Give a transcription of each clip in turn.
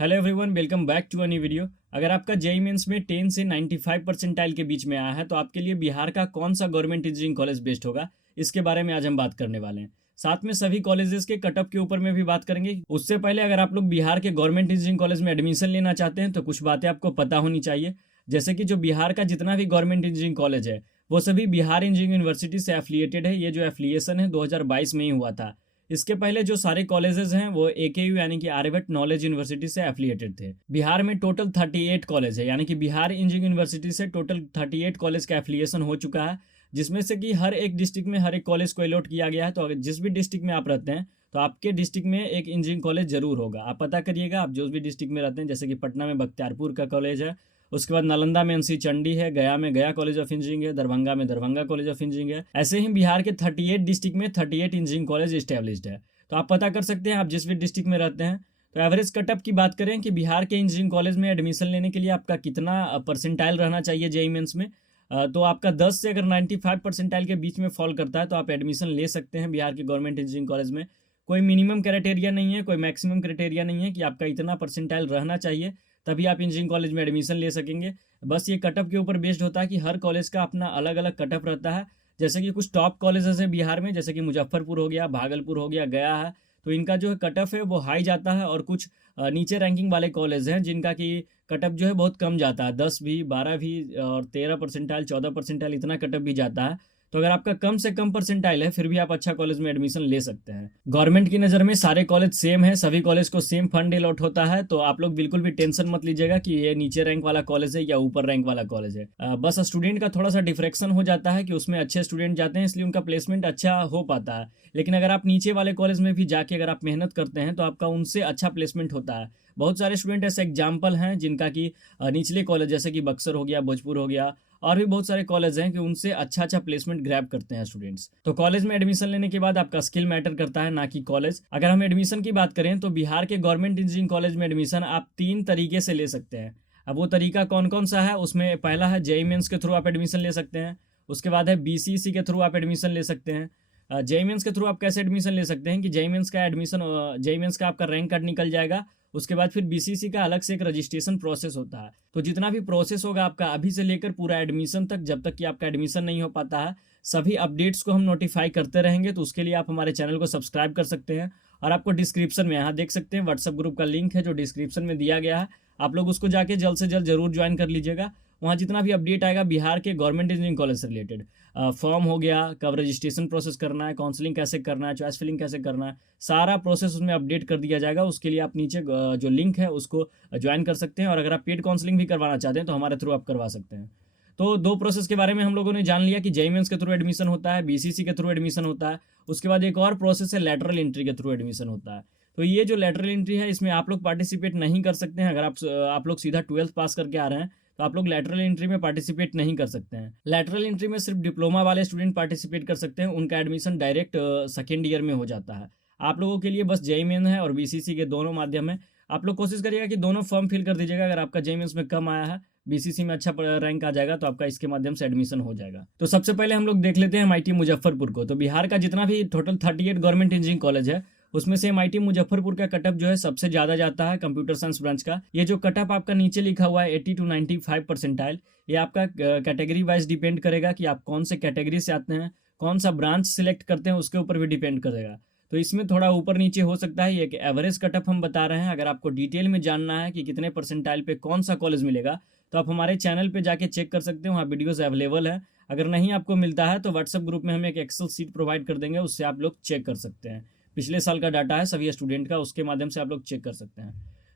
Hello everyone, welcome back to a new video. अगर आपका JEE mains में 10 से 95 परसेंटाइल के बीच में आया है तो आपके लिए बिहार का कौन सा गवर्नमेंट इंजीनियरिंग कॉलेज बेस्ट होगा, इसके बारे में आज हम बात करने वाले हैं। साथ में सभी कॉलेजेस के कट ऑफ के ऊपर में भी बात करेंगे। उससे पहले अगर आप लोग बिहार के गवर्नमेंट इंजीनियरिंग कॉलेज में एडमिशन लेना चाहते हैं तो कुछ बातें आपको पता होनी चाहिए। जैसे कि जो बिहार का जितना भी गवर्नमेंट इंजीनियरिंग कॉलेज है वो सभी बिहार इंजीनियरिंग यूनिवर्सिटी से एफिलिएटेड है। ये जो एफिलिएशन है 2022 में ही हुआ था। इसके पहले जो सारे कॉलेजेस हैं वो एकेयू यानी कि आर्यभट्ट नॉलेज यूनिवर्सिटी से एफिलिएटेड थे। बिहार में टोटल 38 कॉलेज है, यानी कि बिहार इंजीनियरिंग यूनिवर्सिटी से टोटल 38 कॉलेज का एफिलिएशन हो चुका है, जिसमें से कि हर एक डिस्ट्रिक्ट में हर एक कॉलेज को अलॉट किया गया है। तो अगर जिस भी डिस्ट्रिक्ट में आप रहते हैं तो आपके डिस्ट्रिक्ट में एक इंजीनियरिंग कॉलेज जरूर होगा। आप पता करिएगा, आप जो भी डिस्ट्रिक्ट में रहते हैं। जैसे कि पटना में बख्तियारपुर का कॉलेज है, उसके बाद नालंदा में एनसी चंडी है, गया में गया कॉलेज ऑफ इंजीनियरिंग है, दरभंगा में दरभंगा कॉलेज ऑफ इंजीनियरिंग है। ऐसे ही बिहार के 38 डिस्ट्रिक्ट में 38 इंजीनियरिंग कॉलेज स्टैब्लिश्ड है। तो आप पता कर सकते हैं आप जिस भी डिस्ट्रिक्ट में रहते हैं। तो एवरेज कटअप की बात करें कि बिहार के इंजीनियरिंग कॉलेज में एडमिशन लेने के लिए आपका कितना परसेंटाइल रहना चाहिए जेईई मेंस में, तो आपका 10 से अगर 95 परसेंटाइल के बीच में फॉल करता है तो आप एडमिशन ले सकते हैं बिहार के गवर्नमेंट इंजीनियरिंग कॉलेज में। कोई मिनिमम क्राइटेरिया नहीं है, कोई मैक्सिमम क्राइटेरिया नहीं है कि आपका इतना परसेंटाइल रहना चाहिए तभी आप इंजीनियरिंग कॉलेज में एडमिशन ले सकेंगे। बस ये कटअप के ऊपर बेस्ड होता है कि हर कॉलेज का अपना अलग अलग कटअप रहता है। जैसे कि कुछ टॉप कॉलेजेस है बिहार में, जैसे कि मुजफ्फरपुर हो गया, भागलपुर हो गया, गया है, तो इनका जो है कटअप है वो हाई जाता है। और कुछ नीचे रैंकिंग वाले कॉलेज हैं जिनका कि कटअप जो है बहुत कम जाता है, 10 भी, 12 भी, और 13 परसेंटाइल, 14 परसेंटाइल, इतना कटअप भी जाता है। तो अगर आपका कम से कम परसेंटाइल है फिर भी आप अच्छा कॉलेज में एडमिशन ले सकते हैं। गवर्नमेंट की नज़र में सारे कॉलेज सेम है, सभी कॉलेज को सेम फंड अलॉट होता है। तो आप लोग बिल्कुल भी टेंशन मत लीजिएगा कि ये नीचे रैंक वाला कॉलेज है या ऊपर रैंक वाला कॉलेज है। बस स्टूडेंट का थोड़ा सा डिफ्रेक्शन हो जाता है कि उसमें अच्छे स्टूडेंट जाते हैं इसलिए उनका प्लेसमेंट अच्छा हो पाता है। लेकिन अगर आप नीचे वाले कॉलेज में भी जाके अगर आप मेहनत करते हैं तो आपका उनसे अच्छा प्लेसमेंट होता है। बहुत सारे स्टूडेंट ऐसे एग्जाम्पल हैं जिनका कि निचले कॉलेज जैसे कि बक्सर हो गया, भोजपुर हो गया, और भी बहुत सारे कॉलेज हैं कि उनसे अच्छा अच्छा प्लेसमेंट ग्रैब करते हैं स्टूडेंट्स। तो कॉलेज में एडमिशन लेने के बाद आपका स्किल मैटर करता है, ना कि कॉलेज। अगर हम एडमिशन की बात करें तो बिहार के गवर्नमेंट इंजीनियरिंग कॉलेज में एडमिशन आप 3 तरीके से ले सकते हैं। अब वो तरीका कौन कौन सा है, उसमें पहला है जेईई मेंस के थ्रू आप एडमिशन ले सकते हैं। उसके बाद है बीसीसी के थ्रू आप एडमिशन ले सकते हैं। जेईई मेंस के थ्रू आप कैसे एडमिशन ले सकते हैं कि जेईई मेंस का आपका रैंक कार्ड निकल जाएगा। उसके बाद फिर बीसीसी का अलग से एक रजिस्ट्रेशन प्रोसेस होता है। तो जितना भी प्रोसेस होगा आपका अभी से लेकर पूरा एडमिशन तक, जब तक कि आपका एडमिशन नहीं हो पाता है, सभी अपडेट्स को हम नोटिफाई करते रहेंगे। तो उसके लिए आप हमारे चैनल को सब्सक्राइब कर सकते हैं। और आपको डिस्क्रिप्शन में यहाँ देख सकते हैं व्हाट्सएप ग्रुप का लिंक है जो डिस्क्रिप्शन में दिया गया है। आप लोग उसको जाके जल्द से जल्द जरूर ज्वाइन कर लीजिएगा। वहाँ जितना भी अपडेट आएगा बिहार के गवर्नमेंट इंजीनियरिंग कॉलेज से रिलेटेड, फॉर्म हो गया, कब रजिस्ट्रेशन प्रोसेस करना है, काउंसलिंग कैसे करना है, चॉइस फिलिंग कैसे करना है, सारा प्रोसेस उसमें अपडेट कर दिया जाएगा। उसके लिए आप नीचे जो लिंक है उसको ज्वाइन कर सकते हैं। और अगर आप पेड काउंसलिंग भी करवाना चाहते हैं तो हमारे थ्रू आप करवा सकते हैं। तो 2 प्रोसेस के बारे में हम लोगों ने जान लिया कि जेईई मेंस के थ्रू एडमिशन होता है, बीसीसी के थ्रू एडमिशन होता है। उसके बाद एक और प्रोसेस है लैटरल एंट्री के थ्रू एडमिशन होता है। तो ये जो लैटरल एंट्री है इसमें आप लोग पार्टिसिपेट नहीं कर सकते हैं। अगर आप लोग सीधा 12th पास करके आ रहे हैं तो आप लोग लैटरल एंट्री में पार्टिसिपेट नहीं कर सकते हैं। लैटरल एंट्री में सिर्फ डिप्लोमा वाले स्टूडेंट पार्टिसिपेट कर सकते हैं, उनका एडमिशन डायरेक्ट सेकेंड ईयर में हो जाता है। आप लोगों के लिए बस जेईई मेन है और बीसीसी के दोनों माध्यम है। आप लोग कोशिश करिएगा कि दोनों फॉर्म फिल कर दीजिएगा। अगर आपका जेईई मेंस में कम आया है, बीसीसी में अच्छा रैंक आ जाएगा तो आपका इसके माध्यम से एडमिशन हो जाएगा। तो सबसे पहले हम लोग देख लेते हैं एमआईटी मुजफ्फरपुर को। तो बिहार का जितना भी टोटल 38 गवर्नमेंट इंजीनियरिंग कॉलेज है उसमें से एमआईटी मुजफ्फरपुर का कटअप जो है सबसे ज़्यादा जाता है कंप्यूटर साइंस ब्रांच का। ये जो कटअप आपका नीचे लिखा हुआ है 80 to 95 परसेंटाइल, ये आपका कैटेगरी वाइज डिपेंड करेगा कि आप कौन से कैटेगरी से आते हैं, कौन सा ब्रांच सिलेक्ट करते हैं, उसके ऊपर भी डिपेंड करेगा। तो इसमें थोड़ा ऊपर नीचे हो सकता है। ये एक एवरेज कटअप हम बता रहे हैं। अगर आपको डिटेल में जानना है कि कितने परसेंटाइल पे कौन सा कॉलेज मिलेगा तो आप हमारे चैनल पे जाके चेक कर सकते हैं, वहाँ वीडियोस अवेलेबल है। अगर नहीं आपको मिलता है तो व्हाट्सएप ग्रुप में हम एक एक्सेल सीट प्रोवाइड कर देंगे, उससे आप लोग चेक कर सकते हैं। पिछले साल का डाटा है सभी स्टूडेंट का, उसके माध्यम से आप लोग चेक कर सकते हैं।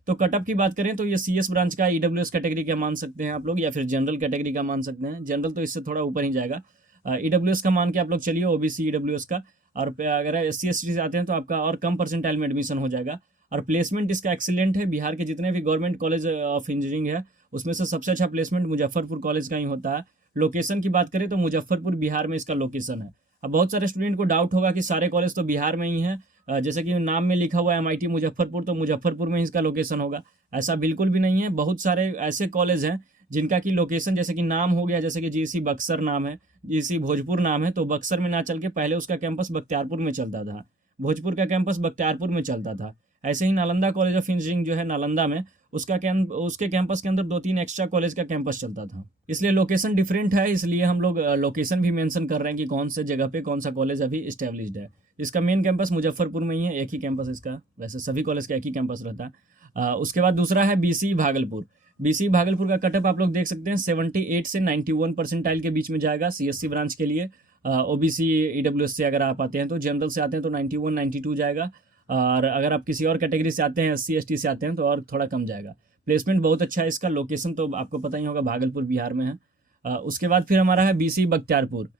तो कटअप की बात करें तो ये सीएस ब्रांच का ईडब्ल्यूएस कैटेगरी का मान सकते हैं आप लोग, या फिर जनरल कैटेगरी का मान सकते हैं। जनरल तो इससे थोड़ा ऊपर ही जाएगा। ईडब्ल्यूएस का मान के आप लोग चलिए, ओबीसी ईडब्ल्यूएस का। और अगर एससी एसटी से आते हैं तो आपका और कम परसेंटाइल में एडमिशन हो जाएगा। और प्लेसमेंट इसका एक्सीलेंट है। बिहार के जितने भी गवर्नमेंट कॉलेज ऑफ इंजीनियरिंग है उसमें से सबसे अच्छा प्लेसमेंट मुजफ्फरपुर कॉलेज का ही होता है। लोकेशन की बात करें तो मुजफ्फरपुर बिहार में इसका लोकेशन है। अब बहुत सारे स्टूडेंट को डाउट होगा कि सारे कॉलेज तो बिहार में ही हैं, जैसे कि नाम में लिखा हुआ है एमआईटी मुजफ्फरपुर, तो मुजफ्फरपुर में ही इसका लोकेशन होगा। ऐसा बिल्कुल भी नहीं है। बहुत सारे ऐसे कॉलेज हैं जिनका कि लोकेशन, जैसे कि नाम हो गया, जैसे कि जीसी बक्सर नाम है, जीसी भोजपुर नाम है, तो बक्सर में ना चल के पहले उसका कैंपस बख्तियारपुर में चलता था, भोजपुर का कैंपस बख्तियारपुर में चलता था। ऐसे ही नालंदा कॉलेज ऑफ इंजीनियरिंग जो है नालंदा में, उसके कैंपस के अंदर 2-3 एक्स्ट्रा कॉलेज का कैंपस चलता था। इसलिए लोकेशन डिफरेंट है, इसलिए हम लोग लोकेशन भी मेंशन कर रहे हैं कि कौन से जगह पे कौन सा कॉलेज अभी इस्टेब्लिश्ड है। इसका मेन कैंपस मुजफ्फरपुर में ही है, एक ही कैंपस इसका, वैसे सभी कॉलेज का एक ही कैंपस रहता है। उसके बाद दूसरा है बीसी भागलपुर। बीसी भागलपुर का कटअप आप लोग देख सकते हैं 78 से 91 परसेंटाइल के बीच में जाएगा सीएससी ब्रांच के लिए। ओबीसी ईडब्ल्यूएस से अगर आप आते हैं तो, जनरल से आते हैं तो 91 92 जाएगा, और अगर आप किसी और कैटेगरी से आते हैं, एससी एसटी से आते हैं तो और थोड़ा कम जाएगा। प्लेसमेंट बहुत अच्छा है इसका, लोकेशन तो आपको पता ही होगा भागलपुर बिहार में है। उसके बाद फिर हमारा है बीसी बख्तियारपुर।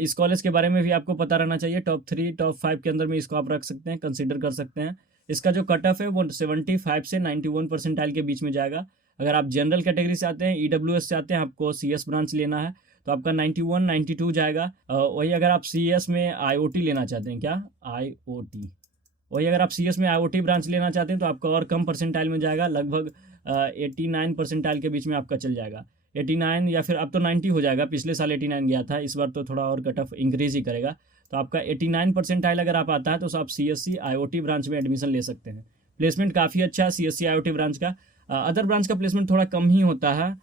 इस कॉलेज के बारे में भी आपको पता रहना चाहिए, टॉप 3 टॉप 5 के अंदर में इसको आप रख सकते हैं, कंसिडर कर सकते हैं। इसका जो कट ऑफ है वो 75 से 91 परसेंटाइल के बीच में जाएगा। अगर आप जनरल कैटेगरी से आते हैं, ईडब्ल्यूएस से आते हैं, आपको सीएस ब्रांच लेना है तो आपका 91 92 जाएगा। वही अगर आप सीएस में आईओटी लेना चाहते हैं, क्या आईओटी, वही अगर आप सीएस में आईओटी ब्रांच लेना चाहते हैं तो आपका और कम परसेंटाइल में जाएगा, लगभग 89 परसेंटाइल के बीच में आपका चल जाएगा। 89 या फिर अब तो 90 हो जाएगा, पिछले साल 89 गया था, इस बार तो थोड़ा और कट ऑफ इंक्रीज ही करेगा। तो आपका 89 परसेंटाइल अगर आप आता है तो आप सीएससी आईओटी ब्रांच में एडमिशन ले सकते हैं। प्लेसमेंट काफ़ी अच्छा है सीएससी आईओटी ब्रांच का। अदर ब्रांच का प्लेसमेंट थोड़ा कम ही होता है।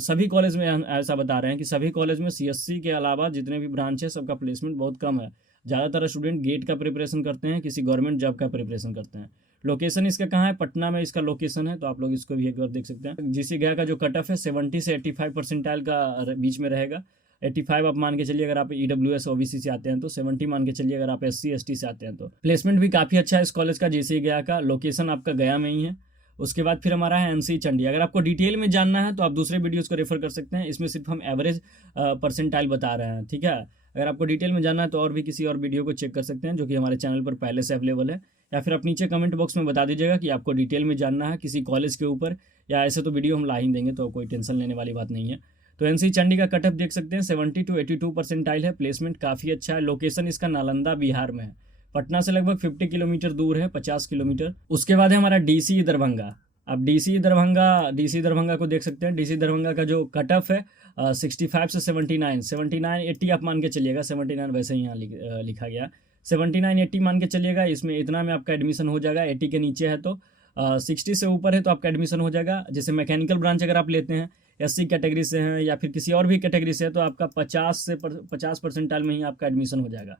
सभी कॉलेज में हम ऐसा बता रहे हैं कि सभी कॉलेज में सीएससी के अलावा जितने भी ब्रांच है सबका प्लेसमेंट बहुत कम है। ज़्यादातर स्टूडेंट गेट का प्रिपरेशन करते हैं, किसी गवर्नमेंट जॉब का प्रिपरेशन करते हैं। लोकेशन इसका कहाँ है, पटना में इसका लोकेशन है, तो आप लोग इसको भी एक बार देख सकते हैं। जीसी गया का जो कट ऑफ है 70 से 85 परसेंटाइल का बीच में रहेगा। 85 आप मान के चलिए अगर आप ईडब्ल्यूएस ओबीसी से आते हैं तो, 70 मान के चलिए अगर आप एससी एसटी से आते हैं तो। प्लेसमेंट भी काफ़ी अच्छा है इस कॉलेज का, जीसी गया का। लोकेशन आपका गया में ही है। उसके बाद फिर हमारा है एनसी चंडी। अगर आपको डिटेल में जानना है तो आप दूसरे वीडियोस को रेफर कर सकते हैं, इसमें सिर्फ हम एवरेज परसेंटाइल बता रहे हैं, ठीक है। अगर आपको डिटेल में जानना है तो और भी किसी और वीडियो को चेक कर सकते हैं जो कि हमारे चैनल पर पहले से अवेलेबल है, या फिर आप नीचे कमेंट बॉक्स में बता दीजिएगा कि आपको डिटेल में जानना है किसी कॉलेज के ऊपर, या ऐसे तो वीडियो हम ला ही देंगे, तो कोई टेंशन लेने वाली बात नहीं है। तो एनसी चंडी का कटअप देख सकते हैं 70 to 82 परसेंटाइल है। प्लेसमेंट काफ़ी अच्छा है। लोकेशन इसका नालंदा बिहार में है, पटना से लगभग 50 किलोमीटर दूर है, 50 किलोमीटर। उसके बाद है हमारा डीसी दरभंगा। अब डीसी दरभंगा को देख सकते हैं। डीसी दरभंगा का जो कट ऑफ है 65 से 79 80 आप मान के चलिएगा, 79 वैसे ही यहाँ लिखा गया, 79 80 मान के चलिएगा। इसमें इतना में आपका एडमिशन हो जाएगा। 80 के नीचे है तो 60 से ऊपर है तो आपका एडमिशन हो जाएगा। जैसे मैकेनिकल ब्रांच अगर आप लेते हैं, एससी कैटेगरी से हैं या फिर किसी और भी कैटेगरी से है, तो आपका 50 परसेंटाइल में ही आपका एडमिशन हो जाएगा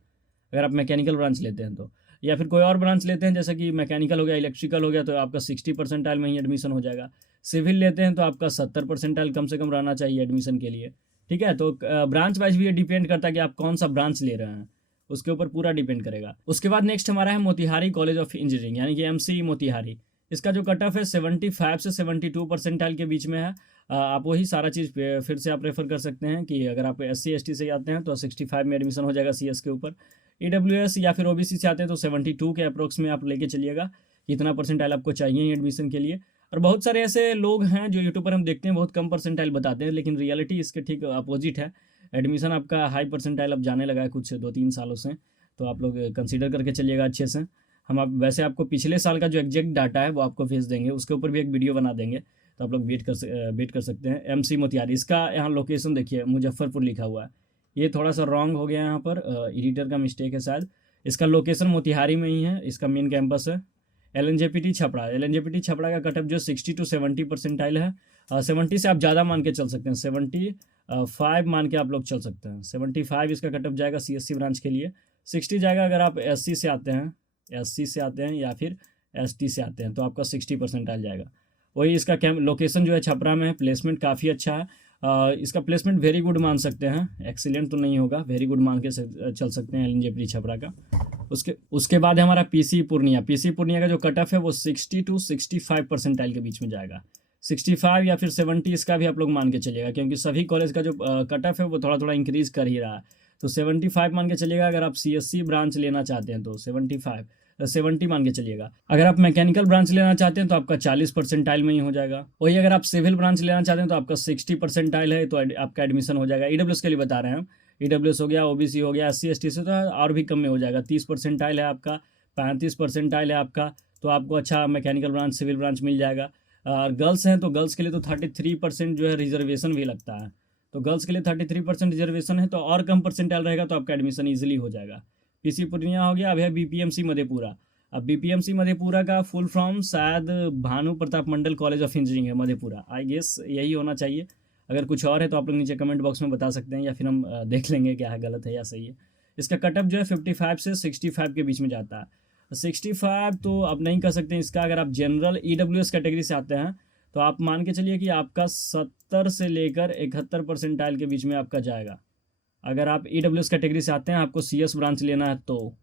अगर आप मैकेनिकल ब्रांच लेते हैं तो। या फिर कोई और ब्रांच लेते हैं जैसे कि मैकेनिकल हो गया, इलेक्ट्रिकल हो गया, तो आपका 60 परसेंटाइल में ही एडमिशन हो जाएगा। सिविल लेते हैं तो आपका 70 परसेंटाइल कम से कम रहना चाहिए एडमिशन के लिए, ठीक है। तो ब्रांच वाइज भी ये डिपेंड करता है कि आप कौन सा ब्रांच ले रहे हैं, उसके ऊपर पूरा डिपेंड करेगा। उसके बाद नेक्स्ट हमारा है मोतिहारी कॉलेज ऑफ इंजीनियरिंग, यानी कि एमसी मोतिहारी। इसका जो कट ऑफ है 75 से 72 परसेंटाइल के बीच में है। आप वही सारा चीज़ फिर से आप रेफर कर सकते हैं कि अगर आप SC ST से आते हैं तो 65 में एडमिशन हो जाएगा CS के ऊपर। EWS या फिर OBC से आते हैं तो 72 के अप्रोक्स में आप लेके चलिएगा, इतना परसेंटाइल आपको चाहिए एडमिशन के लिए। और बहुत सारे ऐसे लोग हैं जो यूट्यूब पर हम देखते हैं बहुत कम परसेंटाइल बताते हैं, लेकिन रियलिटी इसके ठीक अपोजिट है। एडमिशन आपका हाई परसेंटाइल अब जाने लगा है कुछ 2-3 सालों से, तो आप लोग कंसिडर करके चलिएगा अच्छे से। हम आप वैसे आपको पिछले साल का जो एग्जैक्ट डाटा है वो आपको भेज देंगे, उसके ऊपर भी एक वीडियो बना देंगे, तो आप लोग वेट कर सकते हैं। MC मोतिहारी, इसका यहाँ लोकेशन देखिए मुजफ्फरपुर लिखा हुआ है, ये थोड़ा सा रॉन्ग हो गया यहाँ पर, एडिटर का मिस्टेक है शायद। इसका लोकेशन मोतिहारी में ही है, इसका मेन कैंपस है। LNJPT छपरा, LNJPT छपरा का कटअप जो 60 to 70 परसेंटाइल है। 70 से आप ज़्यादा मान के चल सकते हैं, 75 मान के आप लोग चल सकते हैं। 75 इसका कटअप जाएगा CSC ब्रांच के लिए। 60 जाएगा अगर आप SC से आते हैं, SC से आते हैं या फिर ST से आते हैं तो आपका 60 परसेंटाइल जाएगा। वही इसका लोकेशन जो है छपरा में है। प्लेसमेंट काफ़ी अच्छा है, इसका प्लेसमेंट वेरी गुड मान सकते हैं, एक्सीलेंट तो नहीं होगा, वेरी गुड मान के चल सकते हैं LNJPT छपरा का। उसके बाद है हमारा PC पूर्णिया का जो कट ऑफ है वो 60 to 65 परसेंटाइल के बीच में जाएगा। 65 या फिर 70 इसका भी आप लोग मान के चलिएगा, क्योंकि सभी कॉलेज का जो कट ऑफ है वो थोड़ा थोड़ा इंक्रीज कर ही रहा है। तो 75 मान के चलिएगा अगर आप CSC ब्रांच लेना चाहते हैं तो 70 मान के चलिएगा। अगर आप मैकेनिकल ब्रांच लेना चाहते हैं तो आपका 40 परसेंटाइल में ही हो जाएगा। वही अगर आप सिविल ब्रांच लेना चाहते हैं तो आपका 60 परसेंटाइल है तो आपका एडमिशन हो जाएगा। EWS के लिए बता रहे हैं हम, EWS हो गया, OBC हो गया, SC ST से तो और भी कम में हो जाएगा। 30 परसेंटाइल है आपका, 35 परसेंटाइल है आपका, तो आपको अच्छा मैकेनिकल ब्रांच सिविल ब्रांच मिल जाएगा। और गर्ल्स हैं तो गर्ल्स के लिए तो 33% जो है रिजर्वेशन भी लगता है, तो गर्ल्स के लिए 33% रिजर्वेशन है, तो और कम परसेंटाइल रहेगा तो आपका एडमिशन ईजिली हो जाएगा। PC पूर्णिया हो गया। अब है BPMC मधेपुरा। अब बीपीएमसी मधेपुरा का फुल फॉर्म शायद भानु प्रताप मंडल कॉलेज ऑफ इंजीनियरिंग है मधेपुरा, आई गेस यही होना चाहिए। अगर कुछ और है तो आप लोग नीचे कमेंट बॉक्स में बता सकते हैं, या फिर हम देख लेंगे क्या है, गलत है या सही है। इसका कटअप जो है 55 से 65 के बीच में जाता है। 65 तो आप नहीं कर सकते इसका, अगर आप जनरल EWS कैटेगरी से आते हैं तो आप मान के चलिए कि आपका 70 से लेकर 71 परसेंटाइल के बीच में आपका जाएगा। अगर आप EWS कैटेगरी से आते हैं, आपको CS ब्रांच लेना है तो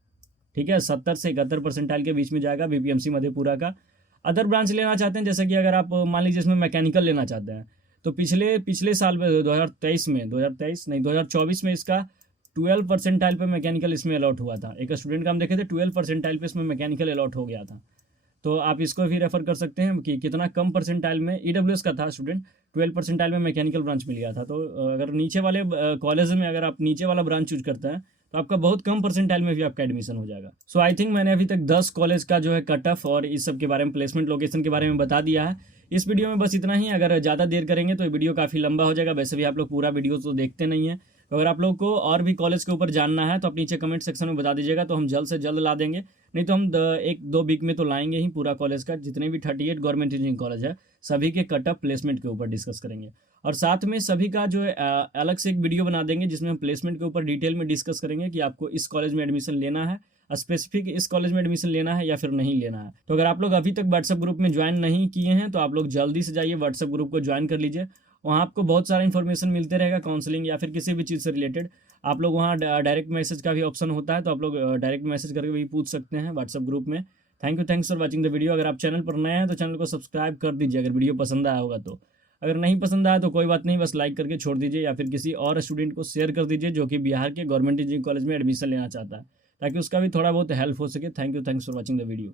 ठीक है, 70 से 71 परसेंटाइल के बीच में जाएगा बीपीएमसी मधेपुरा का। अदर ब्रांच लेना चाहते हैं, जैसे कि अगर आप मान लीजिए इसमें मैकेनिकल लेना चाहते हैं, तो पिछले साल में 2024 में इसका 12 परसेंटाइल पे मैकेनिकल इसमें अलॉट हुआ था। एक स्टूडेंट का हम देखे थे 12 परसेंटाइल पे इसमें मैकेनिकल अलॉट हो गया था। तो आप इसको भी रेफर कर सकते हैं कि कितना कम परसेंटाइल में EWS का था स्टूडेंट, 12 परसेंटाइल में मैकेनिकल ब्रांच मिल गया था। तो अगर नीचे वाले कॉलेज में अगर आप नीचे वाला ब्रांच चूज करते हैं तो आपका बहुत कम परसेंटाइल में भी आपका एडमिशन हो जाएगा। सो आई थिंक मैंने अभी तक 10 कॉलेज का जो है कट ऑफ और इस सब के बारे में, प्लेसमेंट लोकेशन के बारे में बता दिया है। इस वीडियो में बस इतना ही। अगर ज़्यादा देर करेंगे तो वीडियो काफ़ी लंबा हो जाएगा, वैसे भी आप लोग पूरा वीडियो तो देखते नहीं है। तो अगर आप लोग को और भी कॉलेज के ऊपर जानना है तो आप नीचे कमेंट सेक्शन में बता दीजिएगा, तो हम जल्द से जल्द ला देंगे। नहीं तो हम 1-2 वीक में तो लाएंगे ही पूरा कॉलेज का, जितने भी 38 गवर्नमेंट इंजीनियरिंग कॉलेज है सभी के कट ऑफ प्लेसमेंट के ऊपर डिस्कस करेंगे। और साथ में सभी का जो है अलग से एक वीडियो बना देंगे जिसमें हम प्लेसमेंट के ऊपर डिटेल में डिस्कस करेंगे कि आपको इस कॉलेज में एडमिशन लेना है, स्पेसिफिक इस कॉलेज में एडमिशन लेना है या फिर नहीं लेना है। तो अगर आप लोग अभी तक व्हाट्सएप ग्रुप में ज्वाइन नहीं किए हैं तो आप लोग जल्दी से जाइए व्हाट्सएप ग्रुप को ज्वाइन कर लीजिए। वहाँ आपको बहुत सारा इन्फॉर्मेशन मिलते रहेगा, काउंसलिंग या फिर किसी भी चीज़ से रिलेटेड। आप लोग वहाँ डायरेक्ट मैसेज का भी ऑप्शन होता है, तो आप लोग डायरेक्ट मैसेज करके भी पूछ सकते हैं व्हाट्सएप ग्रुप में। Thanks for watching the video. अगर आप चैनल पर नए हैं तो चैनल को सब्सक्राइब कर दीजिए अगर वीडियो पसंद आया होगा तो। अगर नहीं पसंद आया तो कोई बात नहीं, बस लाइक करके छोड़ दीजिए, या फिर किसी और स्टूडेंट को शेयर कर दीजिए जो कि बिहार के गवर्नमेंट इंजीनियरिंग कॉलेज में एडमिशन लेना चाहता है, ताकि उसका भी थोड़ा बहुत हेल्प हो सके। Thanks for watching the video.